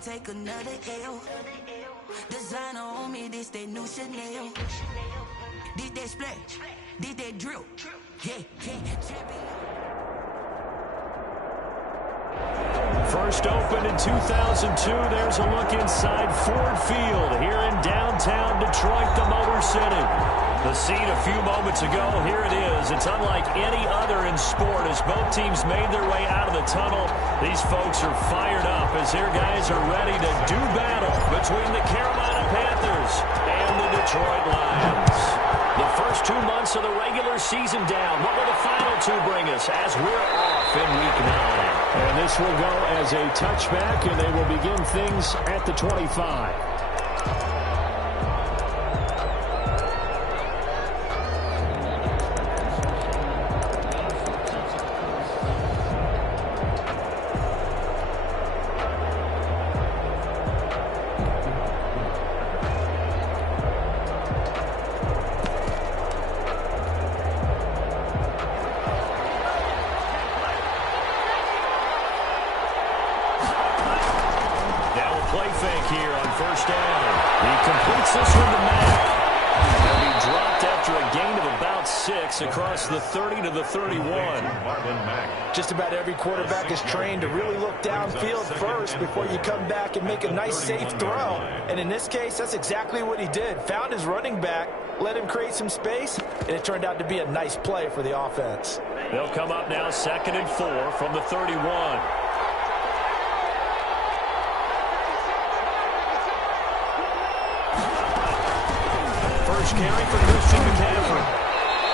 can't take another L. Designer on me, this that new Chanel. This that splash, this that drill. Yeah, champion. First opened in 2002. There's a look inside Ford Field here in downtown Detroit, the Motor City. The scene a few moments ago, here it is. It's unlike any other in sport as both teams made their way out of the tunnel. These folks are fired up as their guys are ready to do battle between the Carolina Panthers and the Detroit Lions. The first 2 months of the regular season down. What will the final two bring us as we're off in Week 9? And this will go as a touchback, and they will begin things at the 25. Across the 30 to the 31. Just about every quarterback is trained to really look downfield first before you come back and make a nice safe throw. And in this case, that's exactly what he did. Found his running back, let him create some space, and it turned out to be a nice play for the offense. They'll come up now 2nd and 4 from the 31. First carry for Christian McCaffrey.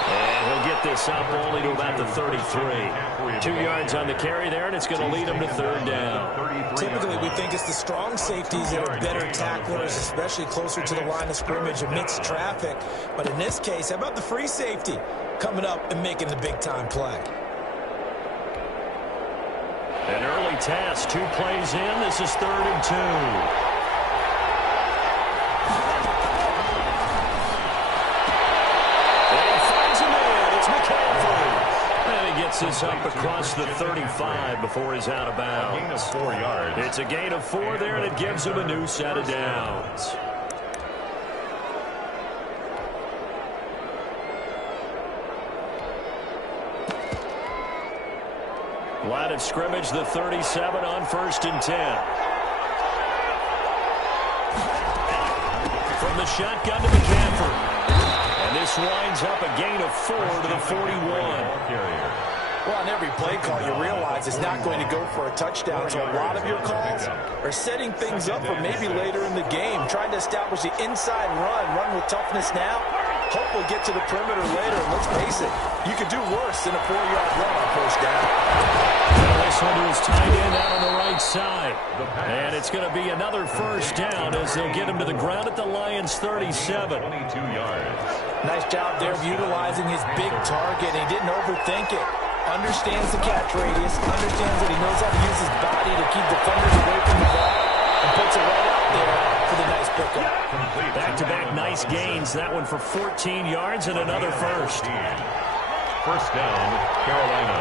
And he'll get this up only to about the 33. 2 yards on the carry there, and it's going to lead him to 3rd down. Typically, we think it's the strong safeties that are better tacklers, especially closer to the line of scrimmage amidst traffic. But in this case, how about the free safety coming up and making the big-time play? An early task, 2 plays in. This is 3rd and 2. Gets this up across the 35 before he's out of bounds. Gain of 4 yards. It's a gain of 4 there, and it gives him a new set of downs. Line of scrimmage, the 37 on 1st and 10. From the shotgun to McCaffrey. And this winds up a gain of 4 to the 41. Well, on every play call, you realize it's not going to go for a touchdown. So a lot of your calls are setting things up for maybe later in the game, trying to establish the inside run with toughness now. Hopefully get to the perimeter later. And let's face it, you could do worse than a 4-yard run on 1st down. Well, this one is tight end out on the right side. And it's going to be another 1st down as they'll get him to the ground at the Lions' 37. 22 yards. Nice job there of utilizing his big target. He didn't overthink it. Understands the catch radius, understands that he knows how to use his body to keep defenders away from the ball, and puts it right out there for the nice pickup. Back-to-back nice gains. That one for 14 yards and another 1st. 1st down, Carolina.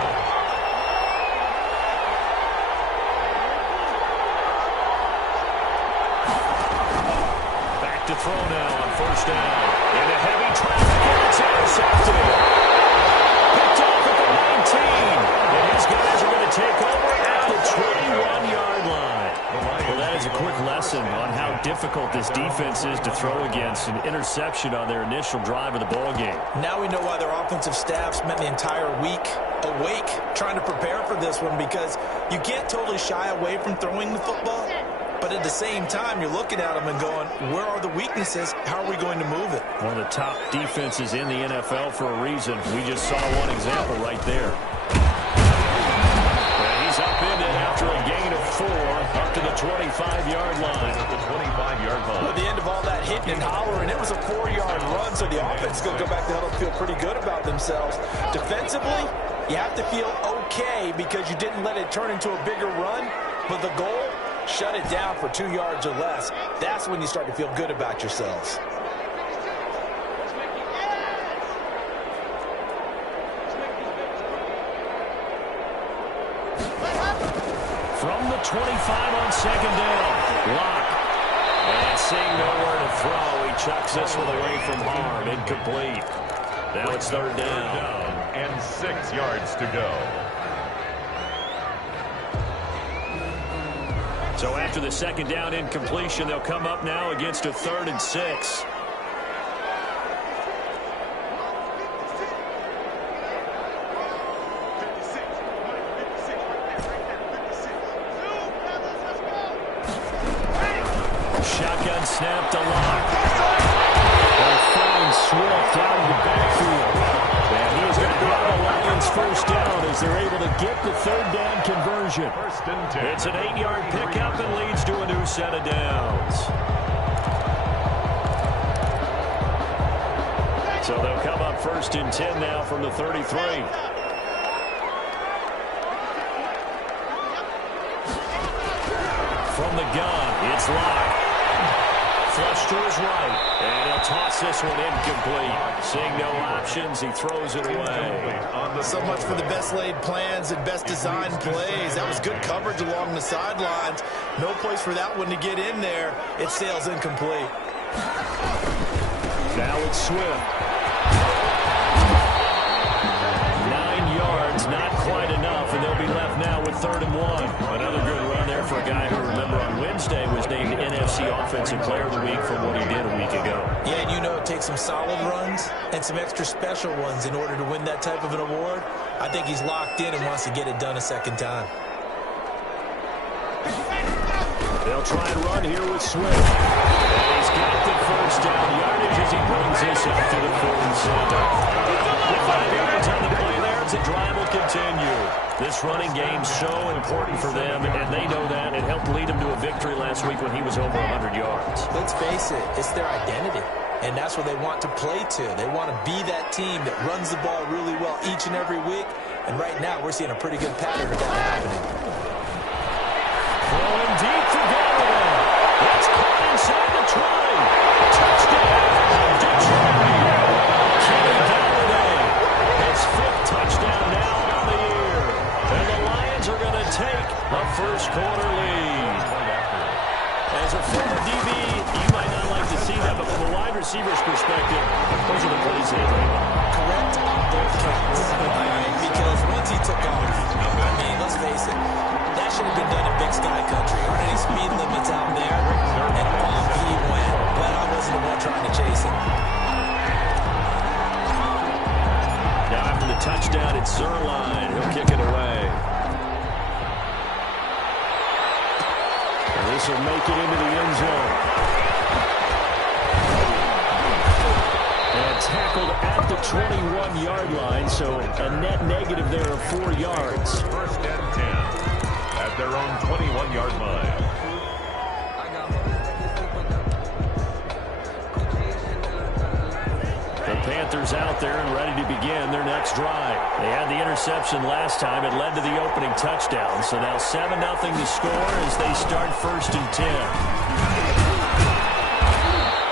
Back to throw now on 1st down. Into heavy traffic, and it's intercepted. Picked off at the 19. And his guys are going to take over at the 21-yard line. Well, that is a quick lesson on how difficult this defense is to throw against. An interception on their initial drive of the ballgame. Now we know why their offensive staff spent the entire week awake trying to prepare for this one, because you can't totally shy away from throwing the football. But at the same time, you're looking at them and going, where are the weaknesses? How are we going to move it? One of the top defenses in the NFL for a reason. We just saw one example right there. And he's up in it after a gain of 4 up to the 25-yard line. The 25-yard line. At the end of all that hitting and hollering, it was a 4-yard run, so the offense is going to go back to huddle and feel pretty good about themselves. Defensively, you have to feel okay because you didn't let it turn into a bigger run, but the goal, shut it down for 2 yards or less. That's when you start to feel good about yourselves. From the 25 on second down. Lock. And seeing nowhere to throw, he chucks this one away from harm. Incomplete. Now it's third down. And 6 yards to go. So after the second down incompletion, they'll come up now against a 3rd and 6. Shotgun snap to Lock. They find Swift out of the backfield. And he is going to grab the Lions first down as they're able to get the 3rd down conversion. First and 10. It's an 8-yard pickup and leads to a new set of downs. So they'll come up 1st and 10 now from the 33. From the gun, it's Lock. Flush to his right, and he'll toss this one incomplete. Seeing no options, he throws it away. So much for the best laid plans and best designed plays. That was good coverage along the sidelines. No place for that one to get in there. It sails incomplete. Now it's Swift. 9 yards, not quite enough, and they'll be left now with 3rd and 1. Another good run there for a guy who, remember, on Wednesday was named NFC Offensive Player of the Week for what he did a week ago. Yeah, and you know it takes some solid runs and some extra special ones in order to win that type of an award. I think he's locked in and wants to get it done a second time. They'll try and run here with Swift. And he's got the first down yardage as he brings this up to the 47. 5 yards on the play there as the drive will continue. This running game's so important for them, and they know that. It helped lead them to a victory last week when he was over 100 yards. Let's face it, it's their identity, and that's what they want to play to. They want to be that team that runs the ball really well each and every week, and right now we're seeing a pretty good pattern of that happening. Throwing deep for Galloway. It's caught inside the 20. Touchdown, Detroit. Kenny Galloway. His 5th touchdown now on the year. And the Lions are going to take a first-quarter lead. As a former DB, you might not like to see that, but from a wide receiver's perspective, those are the plays they dream of. Correct on both counts. Because once he took off, I mean, let's face it, that should have been done in Big Sky Country. Aren't any speed limits out there? And off he went. But I wasn't the one trying to chase him. Now after the touchdown, it's Zerline. He'll kick it away. And this will make it into the end zone. And tackled at the 21-yard line, so a net negative there of 4 yards. 1st and 10 at their own 21-yard line. The Panthers out there and ready to begin their next drive. They had the interception last time. It led to the opening touchdown. So now 7-0 to score as they start 1st and 10.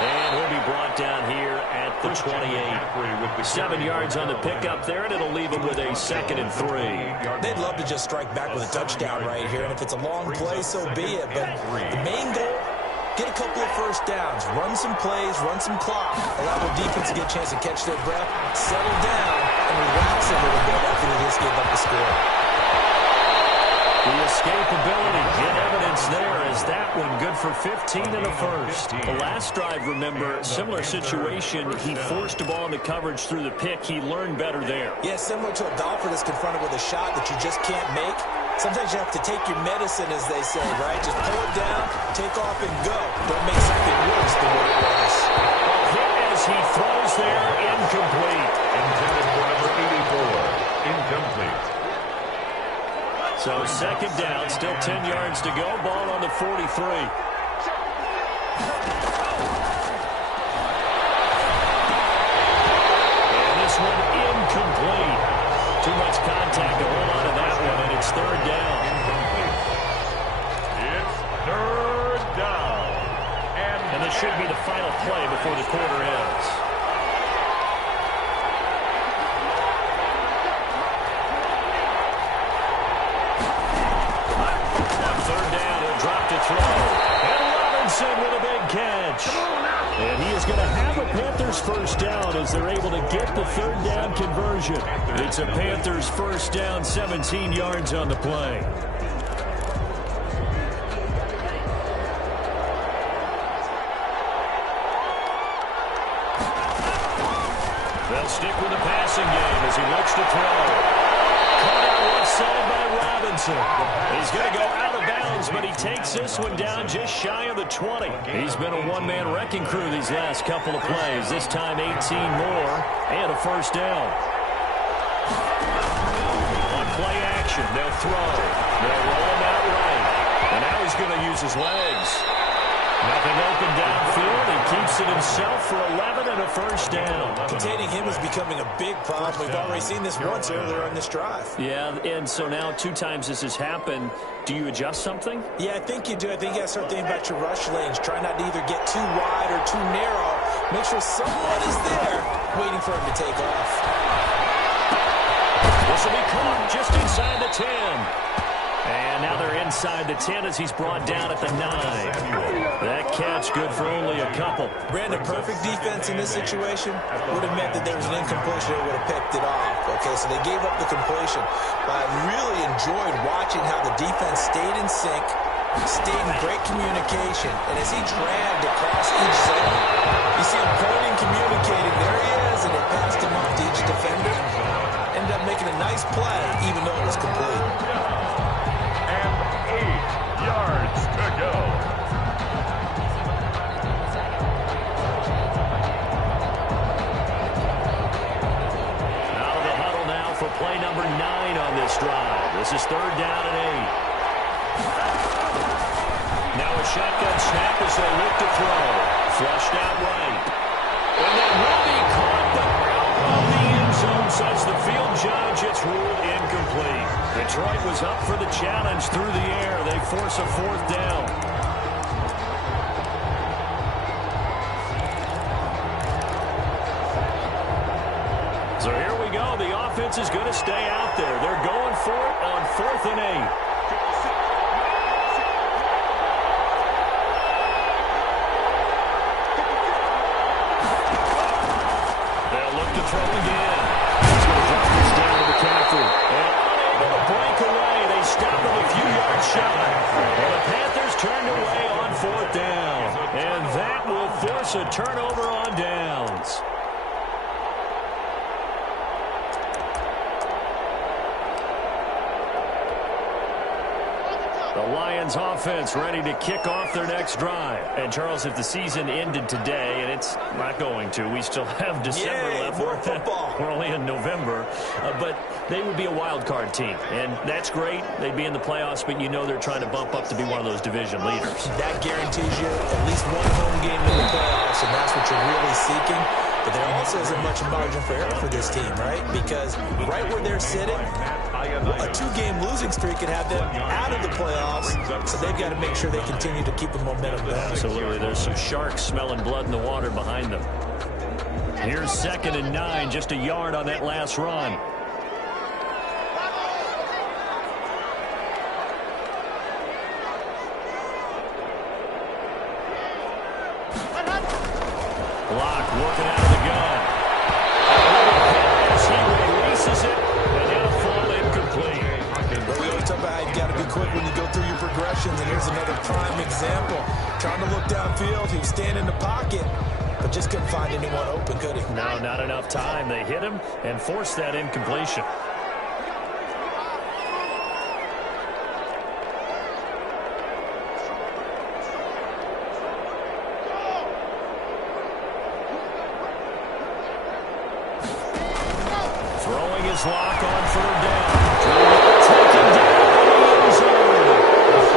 And he'll be brought down here at the 28. 7 yards on the pickup there, and it'll leave him with a 2nd and 3. They'd love to just strike back with a touchdown right here, and if it's a long play, so be it. But the main goal, get a couple of first downs, run some plays, run some clock, allow the defense to get a chance to catch their breath, settle down, and relax a little bit after they just gave up the score. The escapability in evidence there as that one good for 15 in the first. The last drive, remember, similar situation. He forced the ball into coverage through the pick. He learned better there. Yeah, similar to a golfer that's confronted with a shot that you just can't make. Sometimes you have to take your medicine, as they say, right? Just pull it down, take off, and go. Don't make something worse than what it was. Hit as he throws there, incomplete. Intended for number 84, incomplete. So 2nd down, still 10 yards to go. Ball on the 43. And this one incomplete. Too much contact to hold on to that one, and it's 3rd down. Incomplete. It's 3rd down. And this should be the final play before the quarter ends. third down, he'll drop to throw. And Robinson with a big catch. And he is going to have a Panthers first down as they're able to get the third down conversion. It's a Panthers first down, 17 yards on the play. They'll stick with the passing game as he looks to throw. Caught out left side by Robinson. He's going to go out of bounds, but he takes this one down just shy of the 20. He's been a one-man wrecking crew these last couple of plays. This time 18 more and a first down. On play action, they'll throw. They'll roll him out right. And now he's going to use his legs. Nothing open downfield. He keeps it himself for 11 and a first down. Containing him is becoming a big problem. We've already seen this once earlier on this drive. Yeah, and so now 2 times this has happened. Do you adjust something? Yeah, I think you do. I think you got to start thinking about your rush lanes. Try not to either get too wide or too narrow. Make sure someone is there waiting for him to take off. This will be caught just inside the 10. And now they're inside the 10 as he's brought down at the 9. That catch good for only a couple. Brandon, perfect defense in this situation would have meant that there was an incompletion. They would have picked it off. Okay, so they gave up the completion. But I really enjoyed watching how the defense stayed in sync, stayed in great communication. And as he dragged across each zone, you see him pointing, communicating. There he is, and it passed him off to each defender. Ended up making a nice play, even though it was complete. 8 yards to go. Out of the huddle now for play number 9 on this drive. This is third down and 8. Now a shotgun snap as they look to throw. Flushed out right. And that will be caught, but out of the end zone says the field judge. It's ruled incomplete. Detroit was up for the challenge through the air. They force a fourth down. So here we go. The offense is going to stay out there. They're going for it on 4th and 8. They'll look to throw again. He's going to drop this down to McCaffrey. And unable to break away. They stop him a few yards shy. And the Panthers turned away on 4th down. And that will force a turnover on downs. The Lions offense ready to kick off their next drive. And, Charles, if the season ended today, and it's not going to, we still have December left. More football. We're only in November. But they would be a wild card team. And that's great. They'd be in the playoffs, but you know they're trying to bump up to be one of those division leaders. That guarantees you at least one home game in the playoffs, and that's what you're really seeking. But there also isn't much margin for error for this team, right? Because right where they're sitting, a 2-game losing streak could have them out of the playoffs, so they've got to make sure they continue to keep the momentum going. Absolutely. There's some sharks smelling blood in the water behind them. Here's 2nd and 9, just a yard on that last run. Block working out of the gun. As he releases it, and it'll fall incomplete. But we always talk about how you've got to be quick when you go through your progressions, and here's another prime example. Trying to look downfield, he was standing in the pocket, but just couldn't find anyone open, could he? No, not enough time. They hit him and forced that incompletion. Throwing his lock on 3rd down. Taken down in the end zone.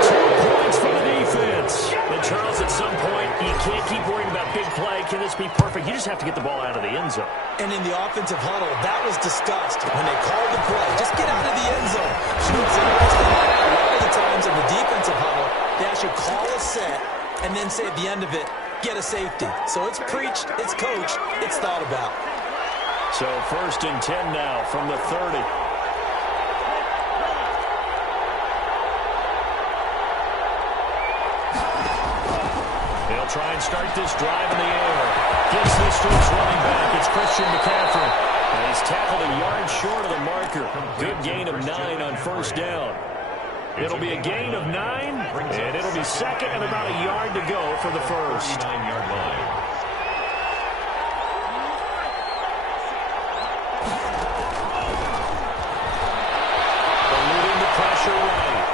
2 points for the defense. And Charles, at some point, you can't keep worrying about big play. Can this be perfect? You just have to get the ball out of the end zone. And in the offensive huddle, that was discussed when they called the play. Just get out of the end zone. It's interesting. A lot of the times in the defensive huddle, they actually call a set and then say at the end of it, get a safety. So it's preached, it's coached, it's thought about. So 1st and 10 now from the 30. try and start this drive in the air. Gives this to his running back. It's Christian McCaffrey. And he's tackled a yard short of the marker. Good gain of 9 on first down. It'll be a gain of 9, and it'll be second and about a yard to go for the first. 49-yard line. Eluding the pressure right.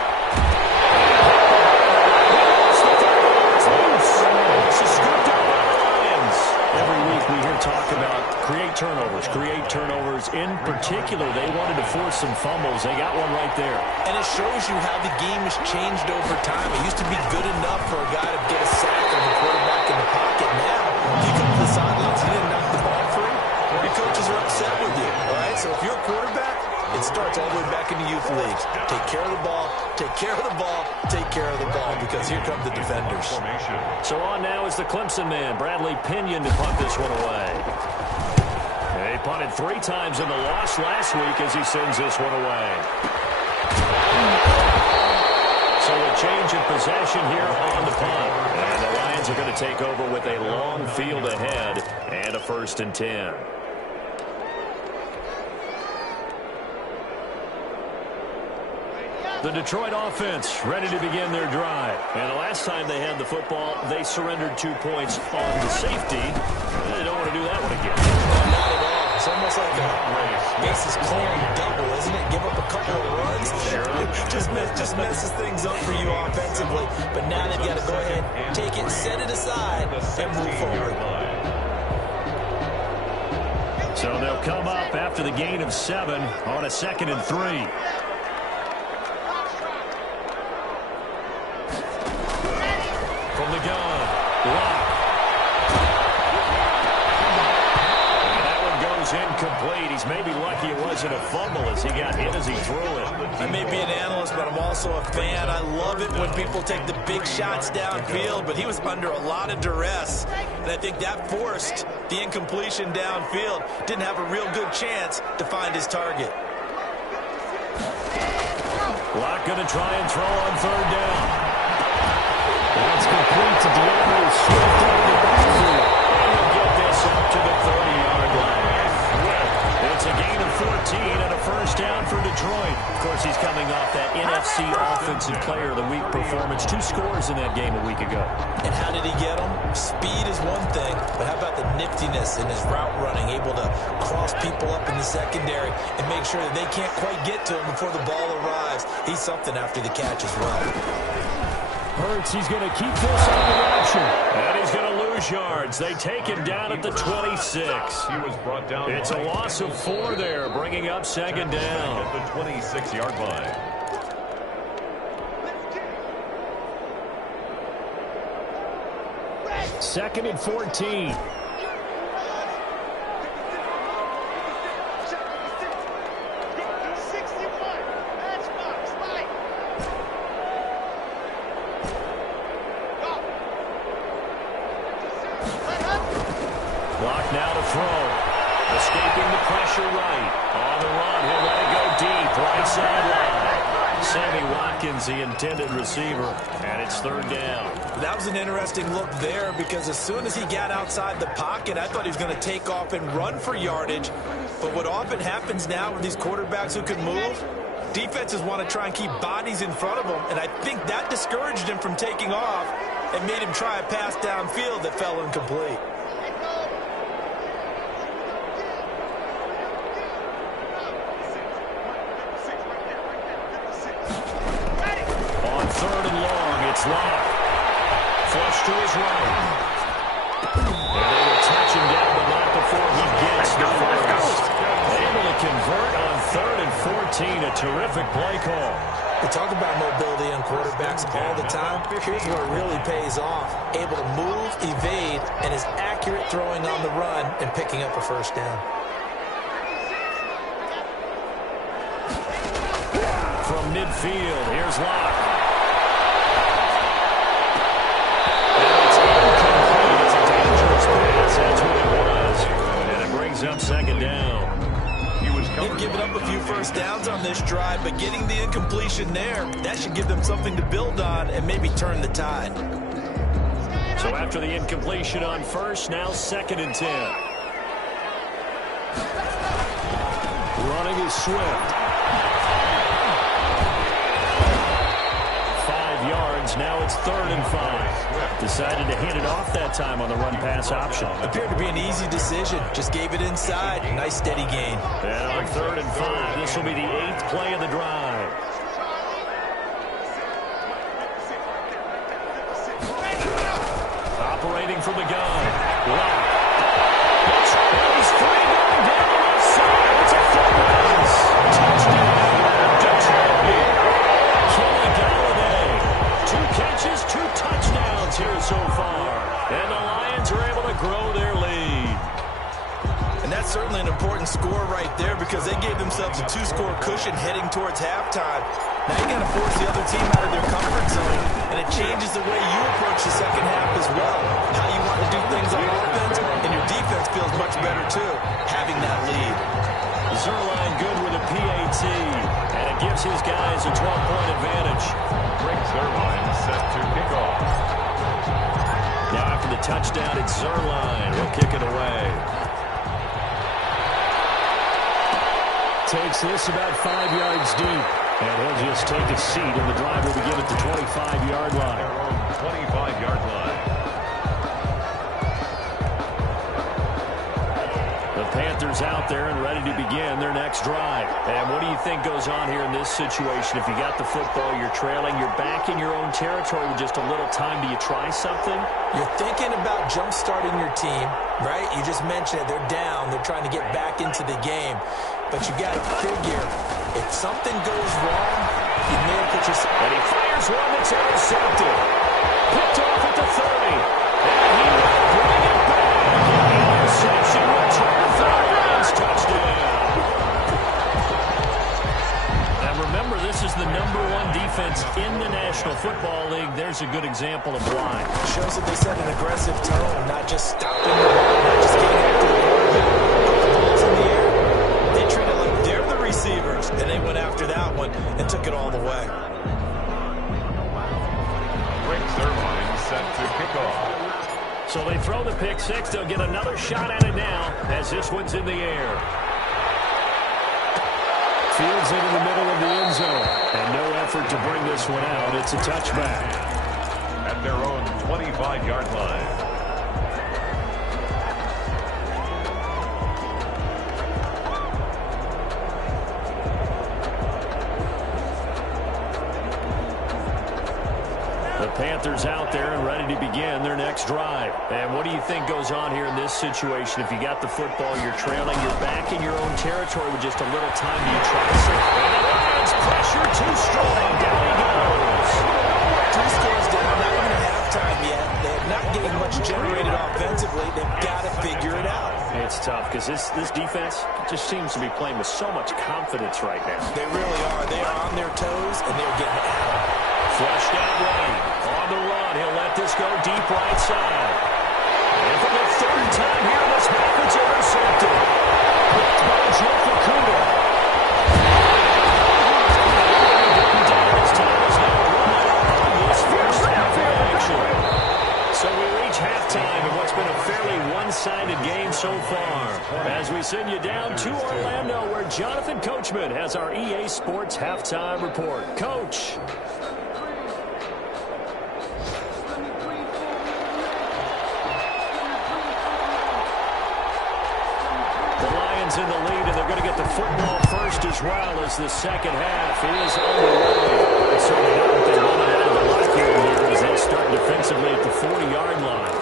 This is scooped up by the Lions. Every week we hear talk about create turnovers. In particular, they wanted to force some fumbles. They got one right there. And it shows you how the game has changed over time. It used to be good enough for a guy to get a sack of the quarterback in the pocket. Now, you come to the sidelines, you didn't knock the ball free, your coaches are upset with you, all right? So if you're a quarterback, it starts all the way back in the youth leagues. Take care of the ball, take care of the ball, take care of the ball, because here come the defenders. So on now is the Clemson man, Bradley Pinion, to punt this one away. They punted 3 times in the loss last week as he sends this one away. So a change of possession here on the punt. And the Lions are going to take over with a long field ahead and a 1st and 10. The Detroit offense ready to begin their drive. And the last time they had the football, they surrendered 2 points on the safety. They don't want to do that one again. Not at all. It's almost like a bases clearing double, isn't it? Give up a couple of runs. Sure. just messes things up for you offensively. But now they've got to go ahead, take it, set it aside, and move forward. So they'll come up after the gain of 7 on a 2nd and 3. From the gun, Lock. And that one goes incomplete. He's maybe lucky it wasn't a fumble as he got hit as he threw it. I may be an analyst, but I'm also a fan. I love it when people take the big shots downfield, but he was under a lot of duress, and I think that forced the incompletion downfield. Didn't have a real good chance to find his target. Lock going to try and throw on 3rd down. That's complete to DeAndre Swift out of the backfield. He'll get this up to the 30-yard line. It's a gain of 14 and a 1st down for Detroit. Of course, he's coming off that NFC Offensive Player of the Week performance. 2 scores in that game a week ago. And how did he get them? Speed is one thing, but how about the niftiness in his route running, able to cross people up in the secondary and make sure that they can't quite get to him before the ball arrives. He's something after the catch as well. Hurts, he's going to keep this on the option. And he's going to lose yards. They take him down at the 26. He was brought down. It's a loss of 4 there, bringing up 2nd down. At the 26-yard line. 2nd and 14. Block now to throw. Escaping the pressure right. On the run, he'll let it go deep. Right sideline. Sammy Watkins, the intended receiver, and it's 3rd down. That was an interesting look there because as soon as he got outside the pocket, I thought he was going to take off and run for yardage. But what often happens now with these quarterbacks who can move, defenses want to try and keep bodies in front of them, and I think that discouraged him from taking off and made him try a pass downfield that fell incomplete. On 3rd and long, it's Lock. Flush to his right. And they will touch him down, but not before he gets the first. Able to convert on 3rd and 14. A terrific play call. We talk about mobility on quarterbacks all the time. Here's where it really pays off. Able to move, evade, and is accurate throwing on the run and picking up a 1st down. From midfield, here's Lock. That's what it was. And it brings up 2nd down. They've given up a few 1st downs on this drive, but getting the incompletion there, that should give them something to build on and maybe turn the tide. So after the incompletion on first, now 2nd and 10. Running is Swift. 5 yards, now it's 3rd and 5. Decided to hand it off that time on the run-pass option. Appeared to be an easy decision. Just gave it inside. Nice steady gain. And on 3rd and 5, this will be the 8th play of the drive. Operating from the gun. Lock. He's free going down the left side. It's a full pass. Touchdown, Detroit. Kenny Galladay. 2 catches, 2 touchdowns here so far. And the Lions are able to grow their lead. And that's certainly an important score right there because they gave themselves a 2-score cushion heading towards halftime. Now you got to force the other team out of their comfort zone, and it changes the way you approach the second half as well. How you want to do things on offense, and your defense feels much better too, having that lead. Zerline good with a PAT, and it gives his guys a 12-point advantage. Rick Zerline set to kick off. Now after the touchdown, it's Zerline. He'll kick it away. Takes this about 5 yards deep. And he'll just take a seat, and the drive will begin at the 25-yard line. Their own 25-yard line. The Panthers out there and ready to begin their next drive. And what do you think goes on here in this situation? If you got the football, you're trailing, you're back in your own territory with just a little time. Do you try something? You're thinking about jump-starting your team, right? You just mentioned it. They're down. They're trying to get back into the game. But you got to figure, if something goes wrong, you may have put yourself... And he fires one that's intercepted. Picked off at the 30. And he will bring it back. Interception, return for the Lions touchdown. Now remember, this is the #1 defense in the National Football League. There's a good example of why. Shows that they set an aggressive tone, not just stopping the ball, not just getting after the quarterback. The ball's in the air. They treat it like they're the receivers, and they went after that one and took it all the way. Rick Zerline set to kick off. So they throw the pick six. They'll get another shot at it now as this one's in the air. Fields it in the middle of the end zone. And no effort to bring this one out. It's a touchback. At their own 25-yard line. The Panthers out there and ready to begin their next drive. And what do you think goes on here in this situation? If you got the football, you're trailing, you're back in your own territory with just a little time. Do you try something? And the Lions pressure too strong. Down he goes. 2 scores down, not even at halftime yet. They're not getting much generated offensively. They've got to figure it out. It's tough because this defense just seems to be playing with so much confidence right now. They really are. They are on their toes, and they're getting at it. Flushed out right. On the run, he'll let this go deep right side. And for the 3rd time here in this half, it's intercepted. Picked by Jeff Okuda. This time is now run this first half of action. So we reach halftime in what's been a fairly one-sided game so far. As we send you down to Orlando, where Jonathan Coachman has our EA Sports halftime report. Coach. In the lead, and they're going to get the football first as well as the second half is underway. It's certainly not what they wanted out of the locker room here as they start defensively at the 40-yard line.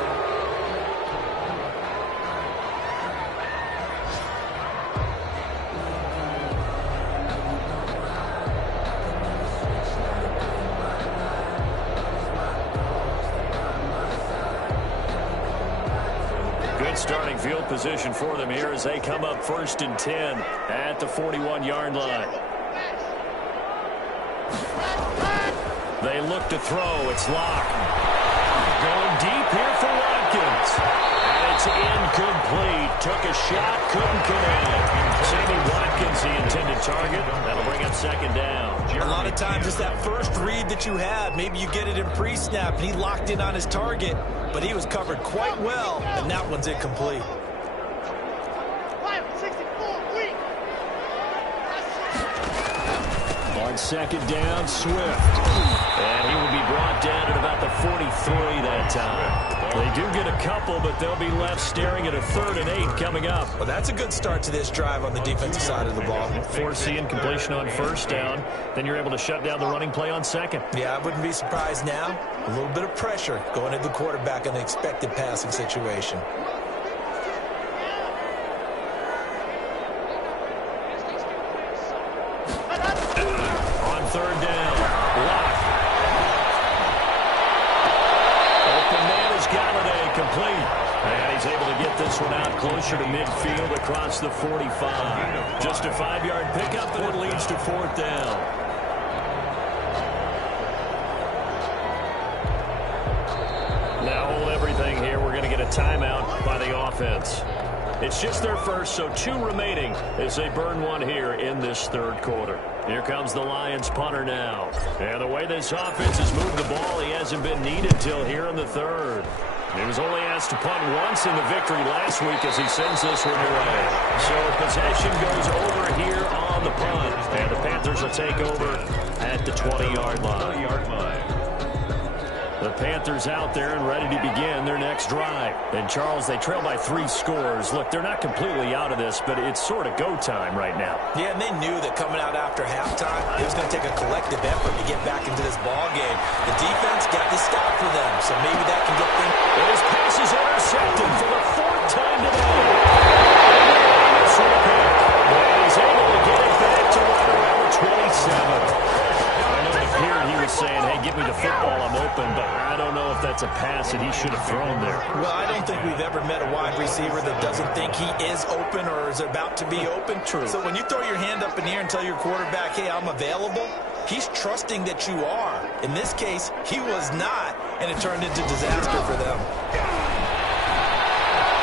Starting field position for them here as they come up 1st and 10 at the 41-yard line. They look to throw. It's Locke. Going deep here for one. Watkins. And it's incomplete. Took a shot, couldn't connect. Sammy Watkins, the intended target. That'll bring up second down. A lot of times it's that first read that you have. Maybe you get it in pre-snap, and he locked in on his target, but he was covered quite well, and that one's incomplete. On second down, Swift. And he will be brought down at about the 43 that time. They do get a couple, but they'll be left staring at a 3rd and 8 coming up. Well, that's a good start to this drive on the defensive side of the ball. Forcing completion on first down. Then you're able to shut down the running play on second. Yeah, I wouldn't be surprised now. A little bit of pressure going at the quarterback in the expected passing situation. Third down. Lock. Open man is Galladay, complete. And he's able to get this one out closer to midfield across the 45. Just a 5-yard pickup, and it leads to 4th down. Now hold everything here. We're going to get a timeout by the offense. It's just their first, so 2 remaining as they burn one here in this 3rd quarter. Here comes the Lions punter now. And the way this offense has moved the ball, he hasn't been needed till here in the 3rd. He was only asked to punt once in the victory last week as he sends this one away. So possession goes over here on the punt. And the Panthers will take over at the 20-yard line. The Panthers out there and ready to begin their next drive. And, Charles, they trail by 3 scores. Look, they're not completely out of this, but it's sort of go time right now. Yeah, and they knew that coming out after halftime, it was going to take a collective effort to get back into this ball game. The defense got the stop for them, so maybe that can get things. And his pass is intercepted for the 4th time today. He's able to get it back to right around the 27. He was saying, hey, give me the football, I'm open, but I don't know if that's a pass that he should have thrown there. Well, I don't think we've ever met a wide receiver that doesn't think he is open or is about to be open. True. So when you throw your hand up in the air and tell your quarterback, hey, I'm available, he's trusting that you are. In this case, he was not, and it turned into disaster for them.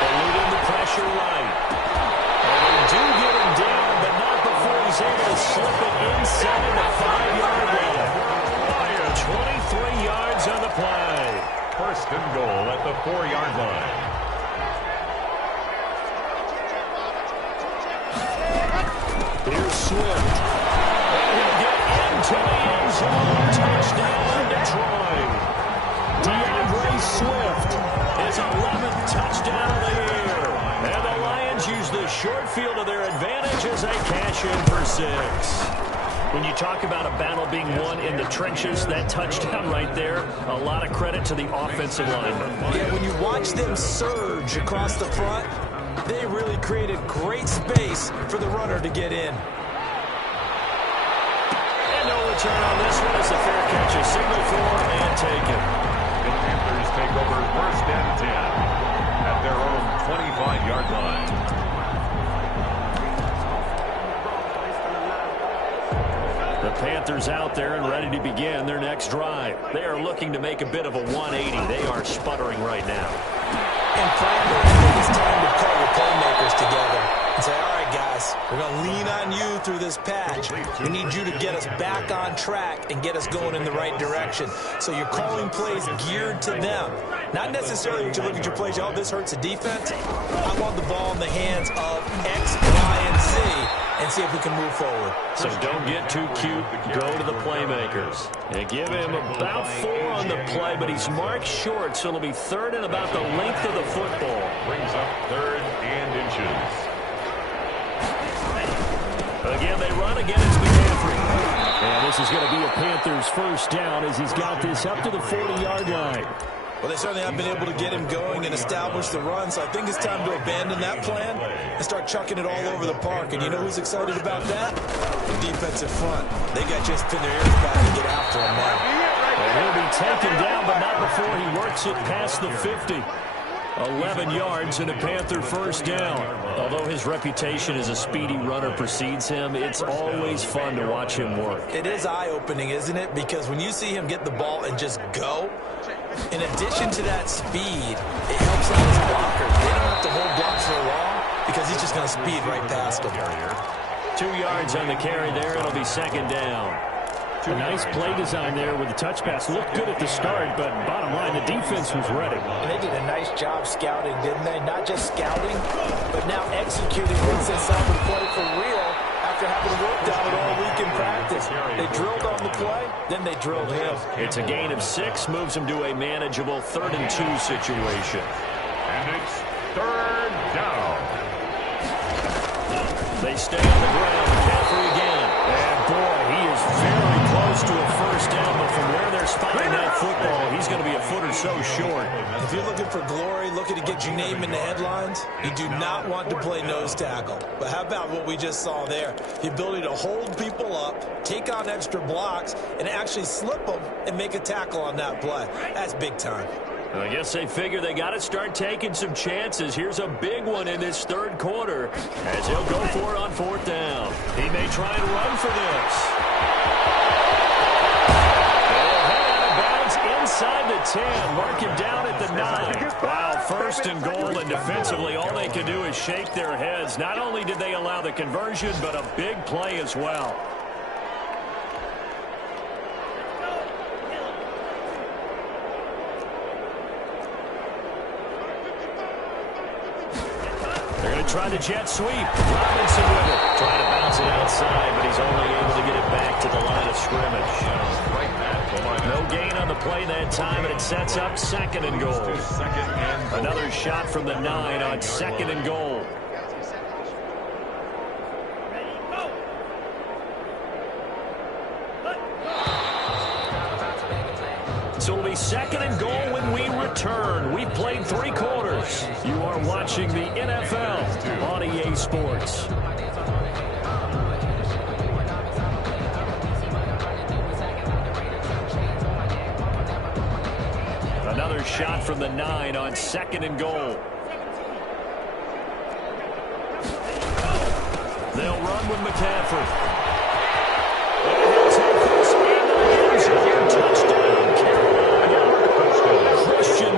Eluding the pressure right. And they do get him down, but not before he's able to slip it inside the 5-yard line. 23 yards on the play. 1st and goal at the 4-yard line. Here's Swift. And he'll get into the end zone. Touchdown, Detroit. DeAndre Swift, his 11th touchdown of the year. And the Lions use the short field to their advantage as they cash in for 6. When you talk about a battle being won in the trenches, that touchdown right there, a lot of credit to the offensive linemen. Yeah, when you watch them surge across the front, they really created great space for the runner to get in. And no return on this one as the fair catch is signaled for and taken. The Panthers take over 1st and 10 at their own 25-yard line. The Panthers out there and ready to begin their next drive. They are looking to make a bit of a 180. They are sputtering right now. And finally, I think it's time to call your playmakers together and say, all right, guys, we're going to lean on you through this patch. We need you to get us back on track and get us going in the right direction. So you're calling plays geared to them. Not necessarily when you look at your plays, oh, this hurts the defense. I want the ball in the hands of X, Y, and Z and see if we can move forward. So don't get too cute. Go to the playmakers. And give him about 4 on the play, but he's marked short, so it'll be 3rd and about the length of the football. Brings up 3rd and inches. Again, they run again. It's McCaffrey. And this is going to be a Panthers 1st down as he's got this up to the 40-yard line. Well, they certainly have been able to get him going and establish the run, so I think it's time to abandon that plan and start chucking it all over the park. And you know who's excited about that? The defensive front. They got just pin their ears back and get after him now. And he'll be taken down, but not before he works it past the 50. 11 yards and a Panther first down. Although his reputation as a speedy runner precedes him, it's always fun to watch him work. It is eye-opening, isn't it? Because when you see him get the ball and just go, in addition to that speed, it helps out his blockers. They don't have to hold blocks for long because he's just going to speed right past them. 2 yards on the carry there. It'll be second down. A nice play design there with the touch pass. Looked good at the start, but bottom line, the defense was ready. And they did a nice job scouting, didn't they? Not just scouting, but now executing once they saw the play for real after having worked on it all week in practice. They drilled on the play, then they drilled him. It's a gain of 6, moves him to a manageable 3rd and 2 situation. And it's third down. They stay on the ground. McCaffrey again. And boy, he is very close to a first down, but from where they're spotting that football, he's going to be a foot or so short. If you're looking for glory, looking to get your name in the headlines, you do not want to play nose tackle. But how about what we just saw there? The ability to hold people up, take on extra blocks, and actually slip them and make a tackle on that play. That's big time. I guess they figure they got to start taking some chances. Here's a big one in this 3rd quarter as he'll go for it on 4th down. He may try and run for this. They'll head out of bounds inside the 10. Mark him down at the 9. Wow, 1st and goal, and defensively all they can do is shake their heads. Not only did they allow the conversion, but a big play as well. They're going to try the jet sweep. Robinson with it. Trying to bounce it outside, but he's only able to get it back to the line of scrimmage. No gain on the play that time, and it sets up 2nd and goal. Another shot from the 9 on 2nd and goal. So it'll be 2nd and goal when we return. We've played 3 quarters. You are watching the NFL on EA Sports. Another shot from the 9 on 2nd and goal. They'll run with McCaffrey.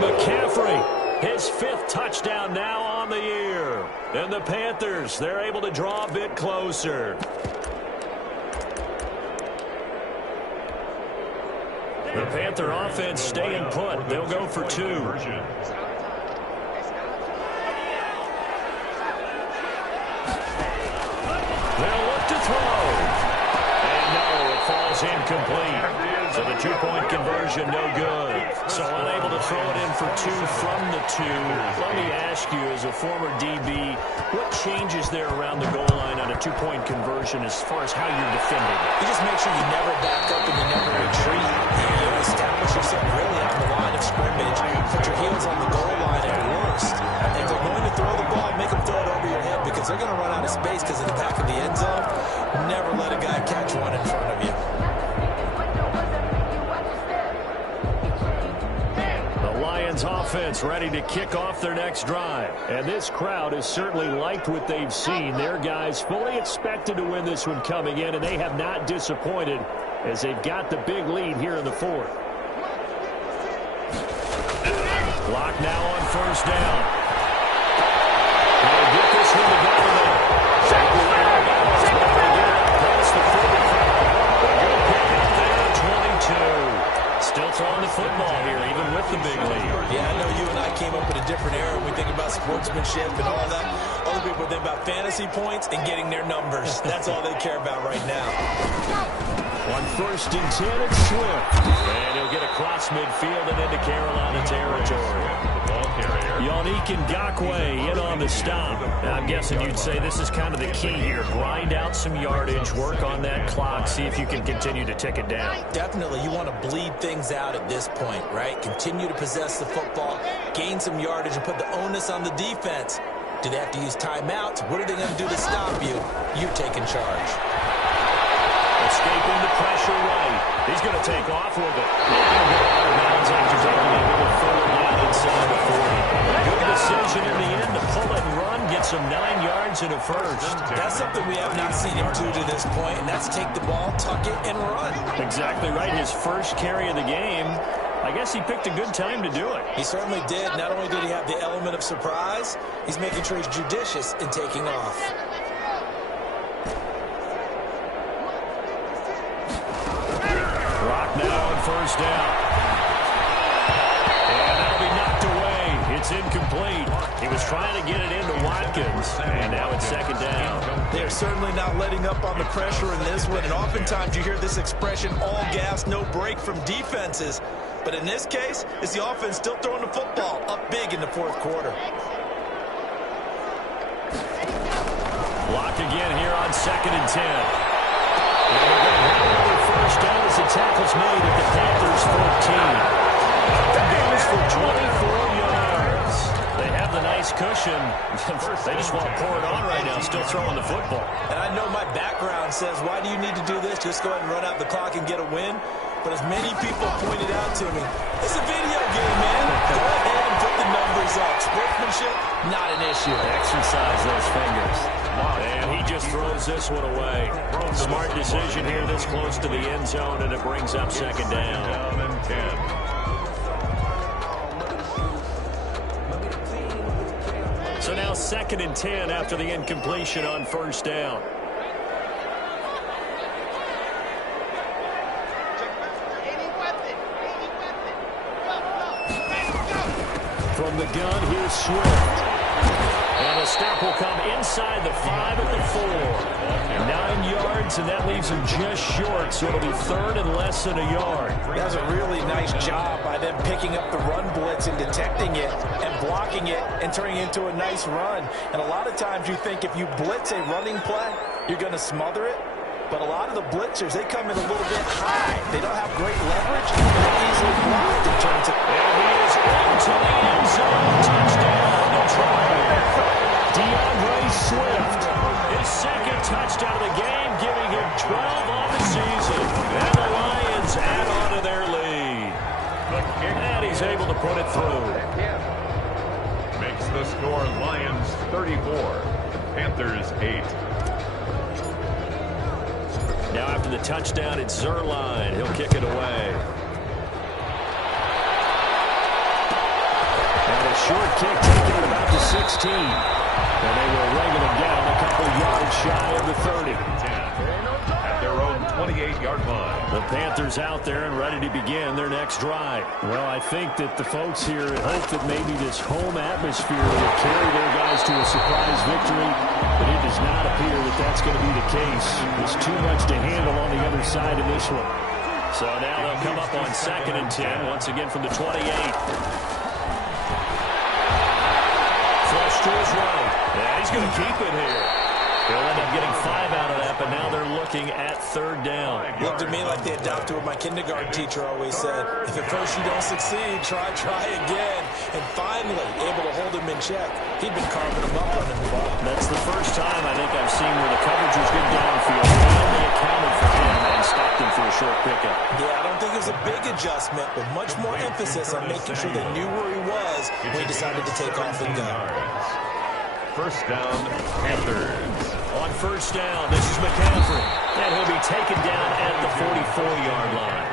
McCaffrey, his 5th touchdown now on the year. And the Panthers, they're able to draw a bit closer. The Panther offense staying put. They'll go for 2. They'll look to throw. And no, it falls incomplete. So the 2-point conversion, no good. So unable to throw it in for 2 from the 2. Let me ask you, as a former DB, what changes there around the goal line on a 2-point conversion as far as how you're defending? You just make sure you never back up and you never retreat. You establish yourself really on the line of scrimmage. Put your heels on the goal line at worst. And if they're going to throw the ball, make them throw it over your head because they're going to run out of space because of the back of the end zone. Never let a guy catch one in front of you. Offense ready to kick off their next drive. And this crowd has certainly liked what they've seen. Their guys fully expected to win this one coming in, and they have not disappointed as they've got the big lead here in the 4th. Clock now on 1st down. They'll get this one together there. Past the 45. A good pick up there, 22. Still throwing the football here, even with the big lead. Yeah, I know you and I came up in a different era when we think about sportsmanship and all that. Other people think about fantasy points and getting their numbers. That's all they care about right now. On 1st and 10, it's Swift. And he'll get across midfield and into Carolina territory. Yannick Ngakoue in on the stop. Now, I'm guessing you'd say this is kind of the key here. Grind out some yardage, work on that clock, see if you can continue to tick it down. Definitely, you want to bleed things out at this point, right? Continue to possess the football, gain some yardage, and put the onus on the defense. Do they have to use timeouts? What are they going to do to stop you? You're taking charge. Escaping the pressure right. He's going to take off with it. And go out of bounds after taking it a little further down inside the 40. Good loss of 9 yards and a first. That's something we have not seen him do to this point, and that's take the ball, tuck it, and run. Exactly right. His first carry of the game. I guess he picked a good time to do it. He certainly did. Not only did he have the element of surprise, he's making sure he's judicious in taking off. Rock now on first down. And that'll be knocked away. It's incomplete. He was trying to get it into Watkins, and now it's second down. They're certainly not letting up on the pressure in this one, and oftentimes you hear this expression, all gas, no break from defenses. But in this case, it's the offense still throwing the football up big in the fourth quarter. Block again here on 2nd and 10. And we're going to have another first down as the tackle's made at the Panthers 14. Goes for 24 yards. They have the nice cushion. They just want to pour it on right now, still throwing the football. And I know my background says, why do you need to do this? Just go ahead and run out the clock and get a win. But as many people pointed out to me, it's a video game, man. Go ahead and put the numbers up. Sportsmanship, not an issue. Exercise those fingers. And he just throws this one away. Smart decision here this close to the end zone, and it brings up second down. Down and 10. So now 2nd and 10 after the incompletion on first down. From the gun, here's Swift. And the step will come inside the 5 at the 4. 9 yards, and that leaves him just short, so it'll be third and less than a yard. That's a really nice job by them picking up the run blitz and detecting it and blocking it and turning it into a nice run. And a lot of times you think if you blitz a running play, you're going to smother it. But a lot of the blitzers, they come in a little bit high. They don't have great leverage. They're easily blocked in terms of... And he is into the end zone. Touchdown, Detroit. DeAndre Swift. His second touchdown of the game, giving him 12 on the season. And the Lions add on to their lead. And he's able to put it through. Makes the score Lions 34, Panthers 8. Now after the touchdown, it's Zerline. He'll kick it away. And a short kick taken at about the 16. And they will wrangle him down a couple yards shy of the 30. At their own 28-yard line. The Panthers out there and ready to begin their next drive. Well, I think that the folks here hope that maybe this home atmosphere will carry their guys to a surprise victory, but it does not appear that that's going to be the case. There's too much to handle on the other side of this one. So now they'll come up on 2nd and 10, once again from the 28. Flush to his right. Yeah, he's going to keep it here. They'll end up getting 5 out of that, but now they're looking at third down. Looked to me like they adopted what my kindergarten teacher always said. If at first you don't succeed, try again. And finally, able to hold him in check. He'd been carving him up running the ball. That's the first time I think I've seen where the coverage was good downfield. Finally accounted for him and stopped him for a short pickup. Yeah, I don't think it was a big adjustment, but much more emphasis on making sure they knew where he was when he decided to take off and go. First down, Panthers. On first down, this is McCaffrey. And he'll be taken down at the 44-yard line.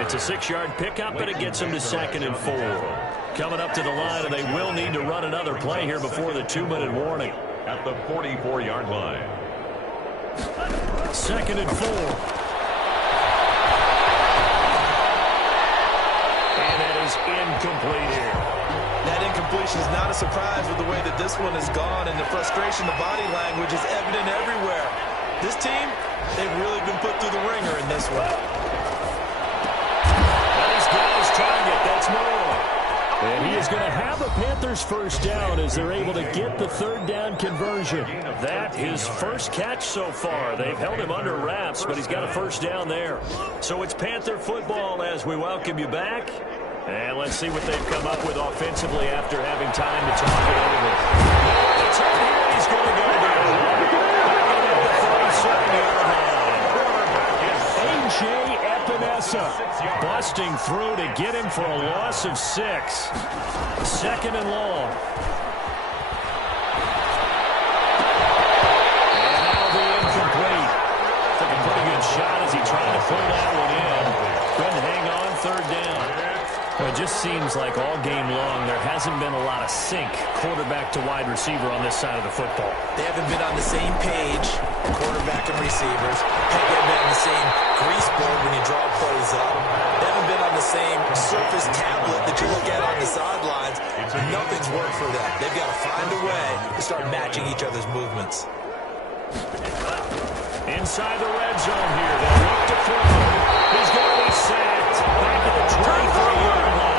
It's a 6-yard pickup, but it gets him to 2nd and 4. Coming up to the line, and they will need to run another play here before the 2-minute warning. At the 44-yard line. 2nd and 4. And that is incomplete here. That incompletion is not a surprise with the way that this one has gone, and the frustration, the body language is evident everywhere. This team, they've really been put through the ringer in this one. And he's got his target. That's more. And he is going to have the Panthers first down as they're able to get the third down conversion. That his first catch so far. They've held him under wraps, but he's got a first down there. So it's Panther football as we welcome you back. And let's see what they've come up with offensively after having time to talk it over. It's up here. He's going to go down. Back at the 37-yard line. A.J. Epinesa busting through to get him for a loss of 6. 2nd and long. pull that one in. Couldn't hang on, third down. Well, it just seems like all game long there hasn't been a lot of sync quarterback to wide receiver on this side of the football. They haven't been on the same page, quarterback and receivers. They haven't been on the same grease board when you draw plays up. They haven't been on the same surface tablet that you look at on the sidelines. Nothing's worked for them. They've got to find a way to start matching each other's movements. Inside the red zone here. They'll look to throw. He's going to be sacked. Back at the 23-yard line.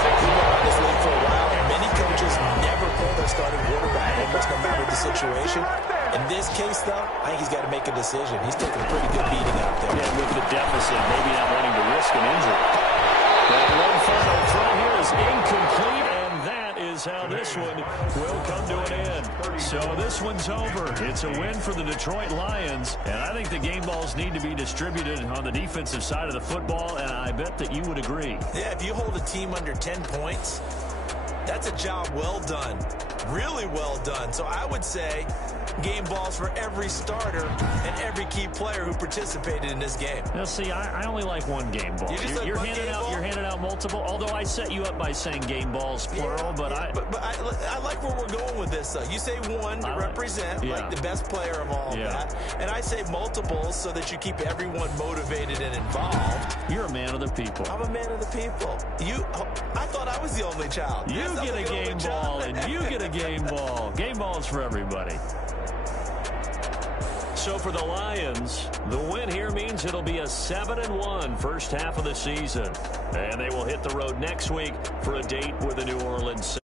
We've been around this league for a while, and many coaches never pull their starting quarterback, almost no matter the situation. In this case, though, I think he's got to make a decision. He's taking a pretty good beating out there. Yeah, with the deficit, maybe not wanting to risk an injury. That one final throw here is incomplete, and that is how this one will come to an end. So this one's over. It's a win for the Detroit Lions, and I think the game balls need to be distributed on the defensive side of the football, and I bet that you would agree. Yeah, if you hold a team under 10 points, that's a job well done. Really well done. So I would say game balls for every starter and every key player who participated in this game. Now, see, I only like one game ball. You're handing out multiple, although I set you up by saying game balls, plural, but I like where we're going with this, though. You say one to represent, like the best player of all that, and I say multiples so that you keep everyone motivated and involved. You're a man of the people. I'm a man of the people. I thought I was the only child. You get a game ball, and you get a game ball. Game balls for everybody. So for the Lions, the win here means it'll be a 7-1 first half of the season. And they will hit the road next week for a date with the New Orleans Saints.